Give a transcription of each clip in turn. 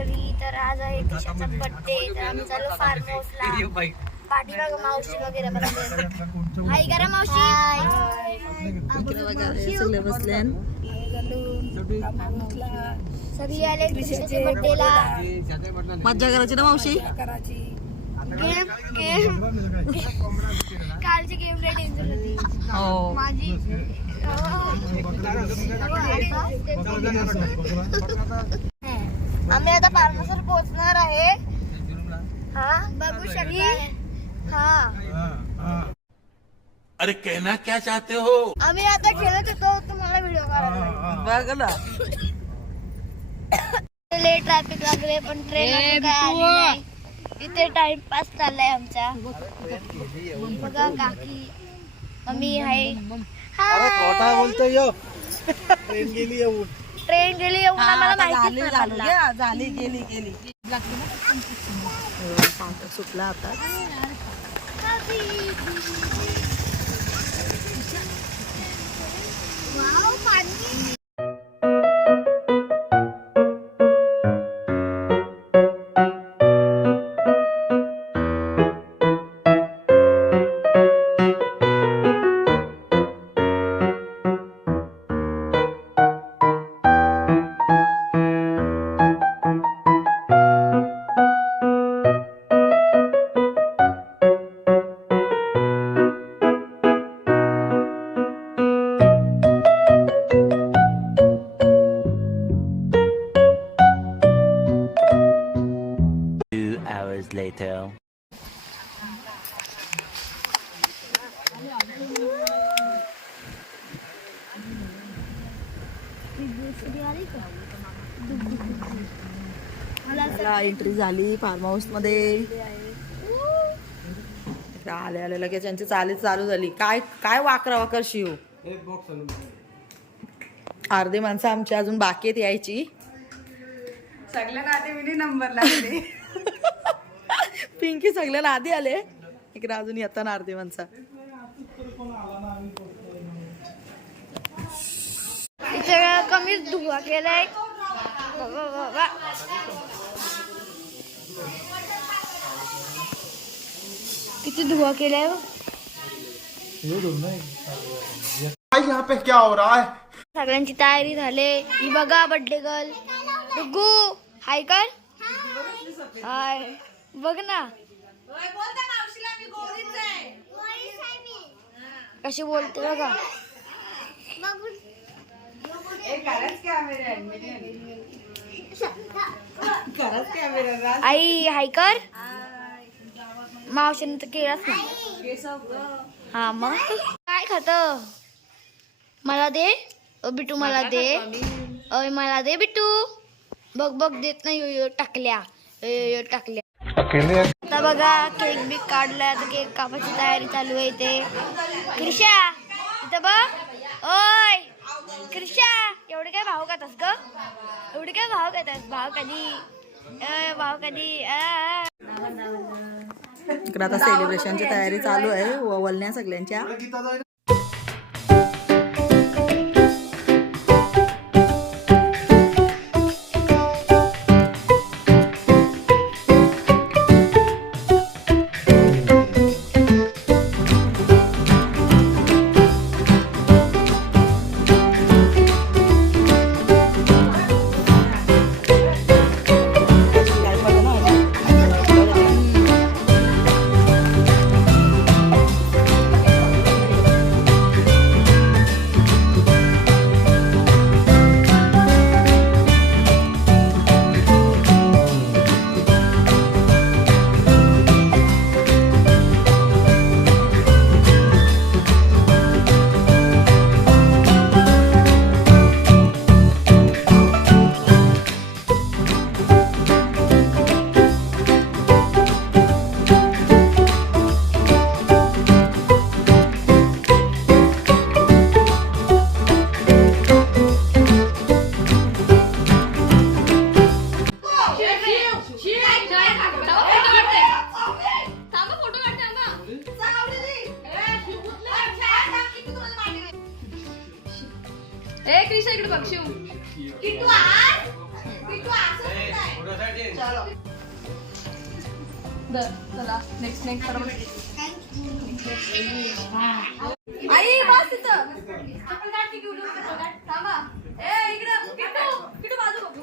मंडळी. तर आज आहे तिशाचा बर्थडे. तर आम्ही चाललो फार्म हाऊसला. पाठीमाग मावशी वगैरे बसले. हाय करा मावशी. सगळे बसले सगळी आले तिशाच्या बर्थडेला. मज्जा करायची ना मावशी. कालची गेम लय डेंजर होती हो माझी. आम्ही आता फार्म हाऊसवर पोहोचणार आहे. हा बघू शकता. हा अरे कहना क्या चाहते हो? आम्ही आता खेळत होतो. तुम्हाला व्हिडिओ काढायला बघ ना. लेट ट्रॅफिक लागले पण ट्रेन काय आली नाही. इथे टाइमपास चाललाय आमचा. बघा काकी मम्मी आहे. खोटा बोलतोय यो. ट्रेन गेली येऊन. ट्रेन गेली येऊन आम्हाला माहिती झाली गेली सुटला आता. पाणी. Later. एंट्री झाली फार्म हाऊस मध्ये. आले आले लगेच यांची चालू झाली. काय काय वाकरा वाकर शिव. अर्धे माणसं आमची अजून बाकी आहेत यायची. सगळ्या नाते मिली नंबर लागले. पिंकी सगळ्याला आधी आले. इकडे अजून येताना अर्धे माणसं. इथे कमीच धुवा केलाय. किती धुवा केलाय. यहाँ पे क्या हो रहा है? सगळ्यांची तयारी झाली. ही बघा बर्थडे गर्ल डुगू. हाय कर. हाय बघ ना कशी बोलते बघा. आई हाय कर. मावशीने तर केलाच नाही. हा मग काय खात. मला दे बिटू. मला दे. अय मला दे बिटू. बघ बघ देत नाही. टाकल्या टाकल्या. आता बघा केक बी काढलाय. आता केक कापायची तयारी चालू आहे. इथे क्रिशा इथं बघ. ओय क्रिशा एवढे काय भाव खातास ग. एवढे काय भाव खातास. भाव कधी भाव कधी. इकडे आता सेलिब्रेशनची तयारी चालू आहे. वळण्या सगळ्यांच्या. चला नेक्स्ट आई बस तिथं थांबा. ए इकडं किटू बाजू बघू.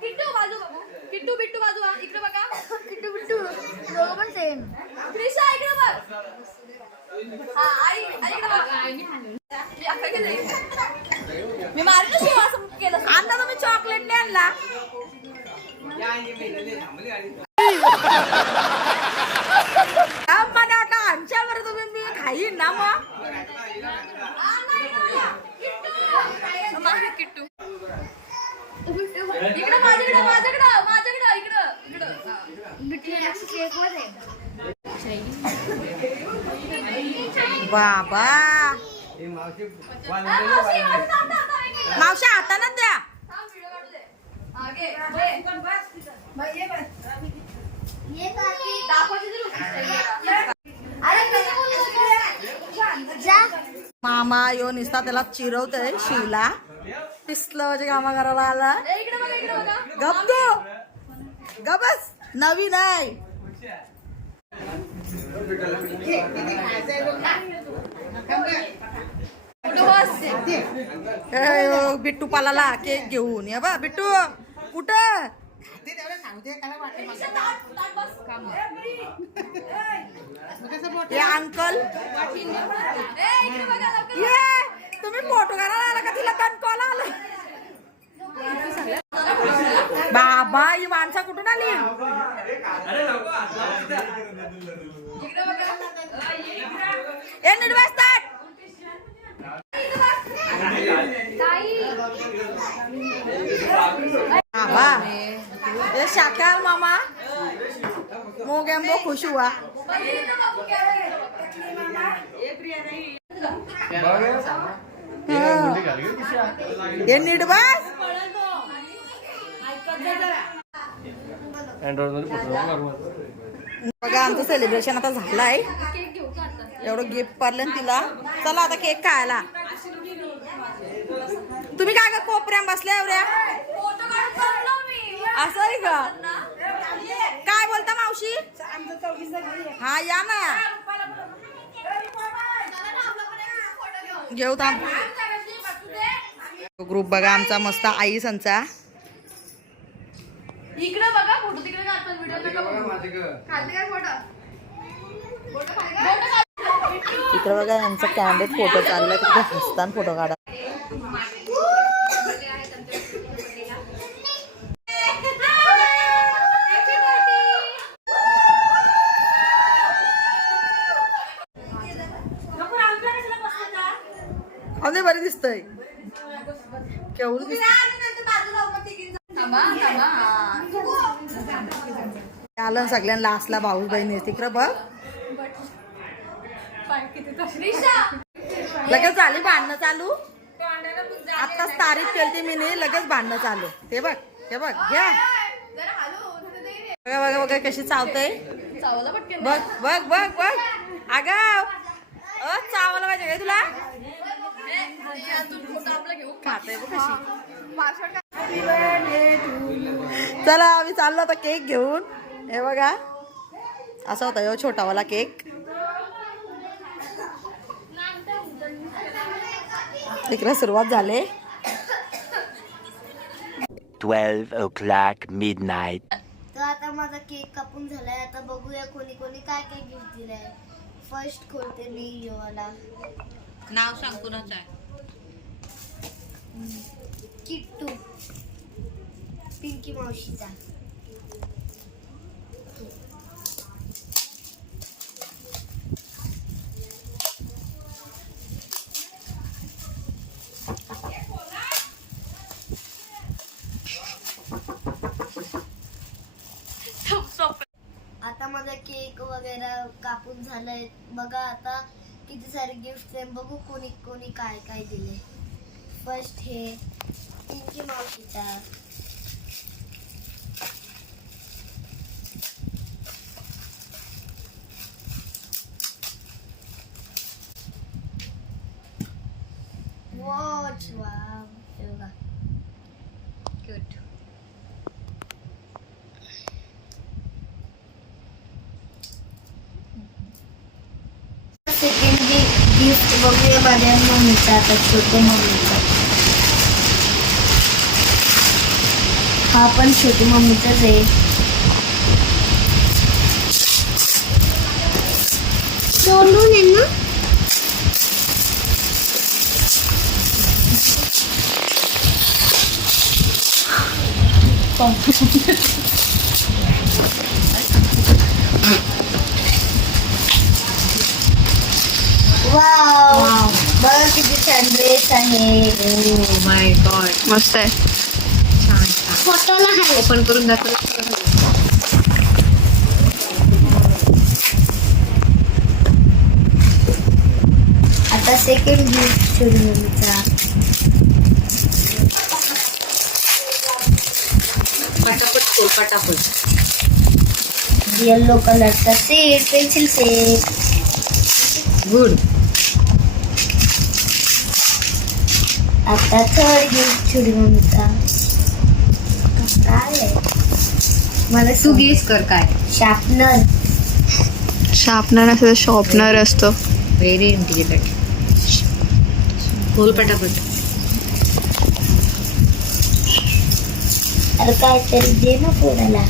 किट्टू बाजू बघू. किट्टू बिट्टू बाजू इकडे बघा. किट्टू बिट्टू दोघं पण सेम. त्रिशा इकडे बघ. हा आई इकडे बघ. मी मारलं शिव असं केलं. आणला तुम्ही चॉकलेट नाही आणला. मला वाटलं आमच्यावर तुम्ही मी खाईन ना मग. किट्टू इकडे माझ्याकडे इकडं. बिट्टू केक मध्ये बाबा मावशी हातानच द्या. मामा यो निसता त्याला चिरवतय शिवला. पिसलं म्हणजे कामा करायला आला. गप तू गबस नवीन आहे. बिट्टू पालाला केक घेऊन ये बा. बिट्टू कुठं हे अंकल ये तुम्ही फोटो काढायला आला का? तिला कणकॉल आलं. बाबा ही माणसा कुठून आली? ए नीट बसतात. बाबा ये शाकाल मामा मोगेंबो खुश हुआ. ये नीट बस. बघा आमचं सेलिब्रेशन आता झालंय. एवढं गिफ्ट पाडलं तिला. चला आता केक खायला. तुम्ही काय का कोपऱ्या बसल्या एवढ्या? असं आहे का? काय बोलता मावशी? हा या ना घेऊ थांब. ग्रुप बघा आमचा मस्त आई संचा. इकडे बघा फोटो तिकडे काढतात. व्हिडिओ नका बघू. खाली काय फोटो इकडे बघा यांचा कॅन्डेड फोटो चाललाय. तिकडे हसताना फोटो काढा. अरे बरे दिसतंय. केवढं आलं सगळ्यांना लास्टला भाऊ बहिणी तिकडे बघ. लगेच झाली भांडणं चालू. आताच तारीख केली मी लगेच भांडणं चालू. ते बघ घ्या. बघा बघा बघा कशी चावतय. बघ बघ बघ बघ आगाव. चावायला पाहिजे काय तुला? खाते कशी. चला आम्ही चाललो आता केक घेऊन. हे बघा असा होता यो छोटावाला केक. इकडे सुरुवात झाले. 12 o'clock midnight. तर आता माझा केक कापून झालाय. आता बघूया कोणी कोणी काय काय गिफ्ट दिलंय. फर्स्ट खोलते मी योला. नाव सांग कुणाचं आहे? किट्टू पिंकी मावशीचा. आता माझा केक वगैरे कापून झालाय. बघा आता किती सारे गिफ्ट आहे. बघू कोणी कोणी काय काय दिले. फर्स्ट हे पिंकी मावशीचा. वॉच वाव हे बघा क्यूट. सेकंड गिफ्ट बघूया माझ्या मम्मीचा आता छोट्या मम्मीचा हा पण छोटी मम्मीचाच आहे सोडून आहे ना वाव बघा किती छान ड्रेस आहे ओ माय गॉड, मस्त आहे. छान छान. फोटोला आहे ओपन करून दाखव. आता सेकंड गिफ्ट छोटी मम्मीचा पटापट खोल, पटापट. येलो कलरचा सेट पेन्सिल सेट गुड. आता थर्ड गिफ्ट छोटी मम्मीचा काय आहे मला तू गेस कर काय. शार्पनर शार्पनर असतं, शॉर्पनर असतं. Very intelligent. खोल पटापट. अरे काहीतरी दे ना पोराला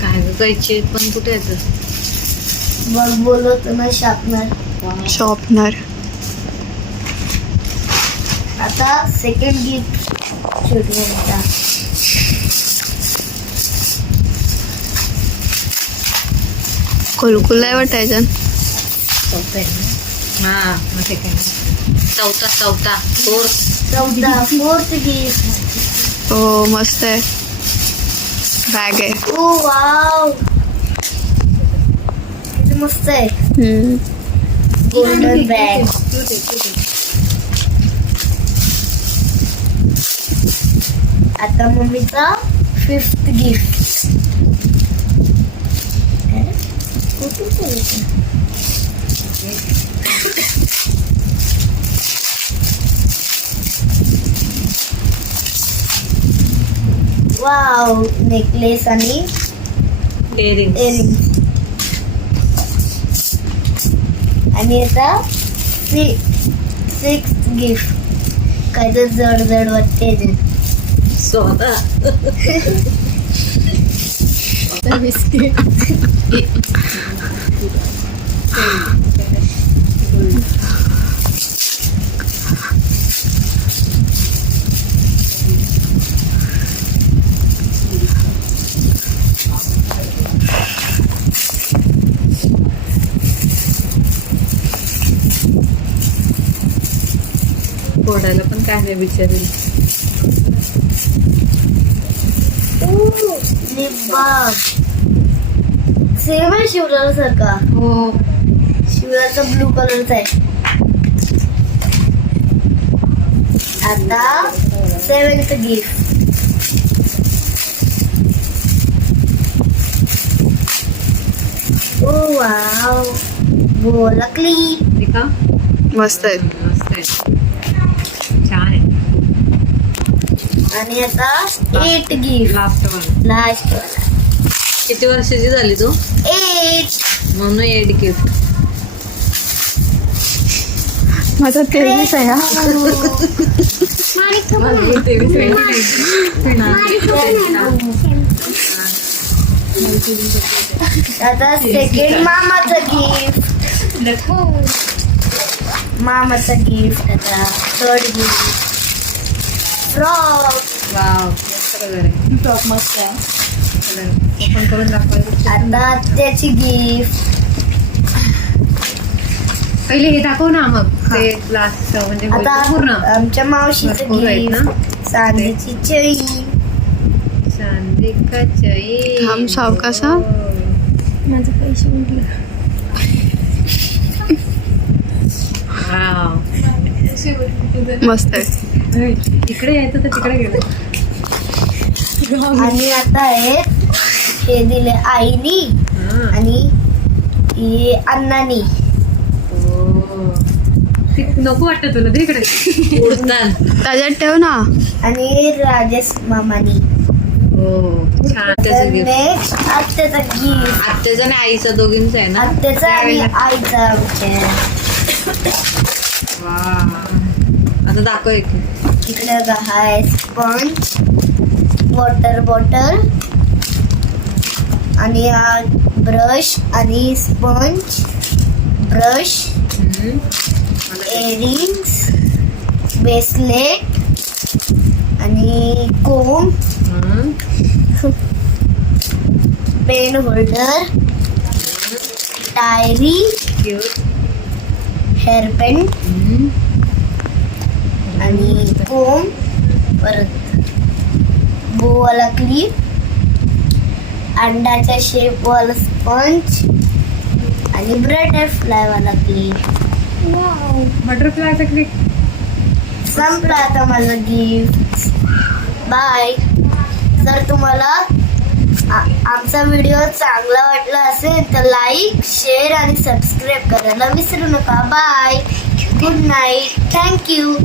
काय ग कैची पण कुठे येतं. बघ बोलवतो ना शार्पनर शॉर्पनर. आता सेकंड गिफ्ट छोटी मम्मीचा कुलकुलाय वाटायचं. चौथा आहे ना. हा मग सेकंड. चौथा फोर्थ गिफ्ट हो मस्त आहे. बॅग आहे. ओ वाव किती मस्त आहे गोल्डन बॅग आता मम्मीचा फिफ्थ गिफ्ट वाव नेकलेस आणि इयरिंग. आणि आता सिक्स्थ गिफ्ट काय तर जड जड वाटते ते. सोना. फोडायला पण काय नाही बिचारी. लिप बाम सेम आहे शिवराला सारखा. हो. शिवराचा ब्लू कलरचा आहे. आता सेवन्थ गिफ्ट ओ वाव बोला क्लिप देखा मस्त आहे. मस्त आहे. छान आहे. आणि आता 8 गिफ्ट लास्ट वन. लास्ट वाला किती वर्षाची झाली तू. 8 म्हणून 8 गिफ्ट. माझा 23 आहे हा. आता सेकंड मामाचं गिफ्ट आता थर्ड गिफ्ट फ्रॉक वाव मस्त कलर आहे. टॉप मस्त आहे. ओपन करून दाखवायचं. आता त्याची गिफ्ट पहिले हे दाखव ना मग ते लास्ट म्हणजे आता पूर्ण आमच्या मावशीचं भरपूर आहेत ना? गिफ्ट चांदीची चैन चांदी का चैन. हम सावकासा. माझे पैसे उडले वाव. मस्त आहे. इकडे यायचं तर तिकडे गेलं. आणि आता हे दिले आईनी हा. आणि हे अण्णानी. हो. नको वाटतं तुला दे इकडे त्याच्यात ठेव ना. आणि राजेश मामानी. छान त्याचं गिफ्ट नेक्स्ट आत्याचा गिफ्ट. आत्याचं आणि आईचं दोघींचं आहे ना. आत्याचा आणि आईचा आमच्या. आता दाखव एक. इकडे हाय स्पंज, वॉटर बॉटल आणि हा ब्रश आणि स्पंज, ब्रश, इयरिंग्स, ब्रेसलेट आणि comb, pen holder, diary, hair pen आणि कोम, परत बोवाला क्लिप, अंड्याच्या शेपवाला स्पंज आणि बटरफ्लायवाला क्लिप. बटरफ्लायचा क्लिक. संपला आता माझं गिफ्ट. बाय. जर तुम्हाला आमचा व्हिडिओ चांगला वाटला असेल तर लाईक, शेअर आणि सबस्क्राईब करायला विसरू नका. बाय. Good night. थँक्यू.